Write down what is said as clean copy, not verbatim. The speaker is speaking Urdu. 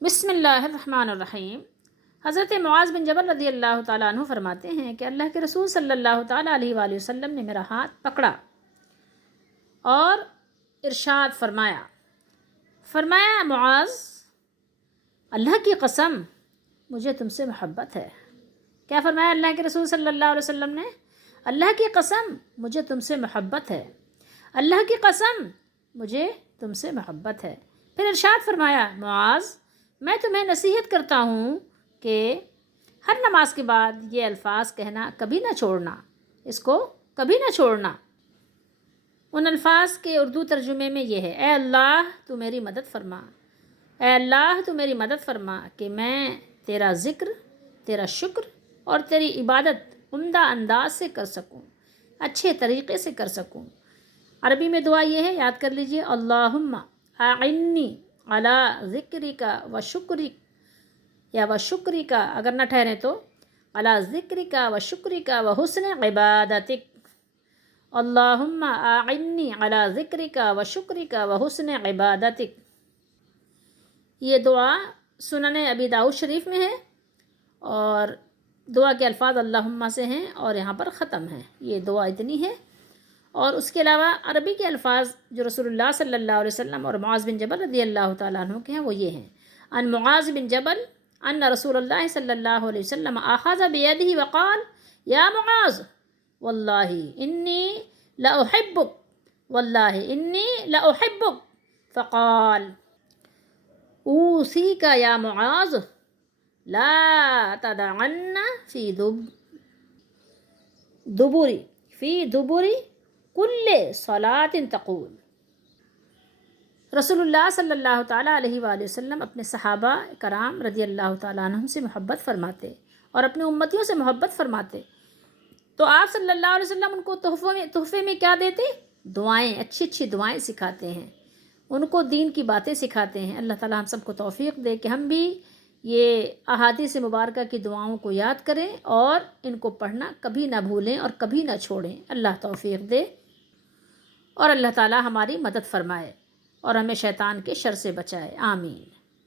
بسم اللہ الرحمن الرحیم۔ حضرت معاذ بن جبل رضی اللہ تعالیٰ عنہ فرماتے ہیں کہ اللہ کے رسول صلی اللہ تعالیٰ علیہ وآلہ وسلم نے میرا ہاتھ پکڑا اور ارشاد فرمایا معاذ، اللہ کی قسم مجھے تم سے محبت ہے۔ کیا فرمایا اللہ کے رسول صلی اللہ علیہ وسلم نے؟ اللہ کی قسم مجھے تم سے محبت ہے، اللہ کی قسم مجھے تم سے محبت ہے۔ پھر ارشاد فرمایا معاذ، میں تمہیں نصیحت کرتا ہوں کہ ہر نماز کے بعد یہ الفاظ کہنا کبھی نہ چھوڑنا، اس کو کبھی نہ چھوڑنا۔ ان الفاظ کے اردو ترجمے میں یہ ہے: اے اللہ تو میری مدد فرما، اے اللہ تو میری مدد فرما کہ میں تیرا ذکر، تیرا شکر اور تیری عبادت عمدہ انداز سے کر سکوں، اچھے طریقے سے کر سکوں۔ عربی میں دعا یہ ہے، یاد کر لیجئے: اللہم اعنی علی ذکرک و شکرک، یا و شکرک اگر نہ ٹھہریں تو علی ذکرک و شکرک و حسن عبادتک۔ اللہم اعنی علی ذکرک و شکرک و حسن عبادتک۔ یہ دعا سنن ابی داؤد شریف میں ہے اور دعا کے الفاظ اللہم سے ہیں اور یہاں پر ختم ہیں۔ یہ دعا اتنی ہے، اور اس کے علاوہ عربی کے الفاظ جو رسول اللہ صلی اللہ علیہ وسلم اور معاذ بن جبل رضی اللہ تعالیٰ عنہ کے ہیں وہ یہ ہیں: ان معاذ بن جبل ان رسول اللہ صلی اللہ علیہ وسلم اخذ بیدہ وقال یا معاذ واللہ انی لاحبک، واللہ انی لاحبک، فقال اوصیک یا معاذ لا تدعن فی دبر کل صلاۃ تقول۔ رسول اللہ صلی اللہ تعالیٰ علیہ وآلہ وسلم اپنے صحابہ کرام رضی اللہ تعالیٰ عنہم سے محبت فرماتے اور اپنے امتیوں سے محبت فرماتے، تو آپ صلی اللہ علیہ وسلم ان کو تحفے میں کیا دیتے؟ دعائیں، اچھی اچھی دعائیں سکھاتے ہیں، ان کو دین کی باتیں سکھاتے ہیں۔ اللہ تعالیٰ ہم سب کو توفیق دے کہ ہم بھی یہ احادیث مبارکہ کی دعاؤں کو یاد کریں اور ان کو پڑھنا کبھی نہ بھولیں اور کبھی نہ چھوڑیں۔ اللہ توفیق دے اور اللہ تعالیٰ ہماری مدد فرمائے اور ہمیں شیطان کے شر سے بچائے، آمین۔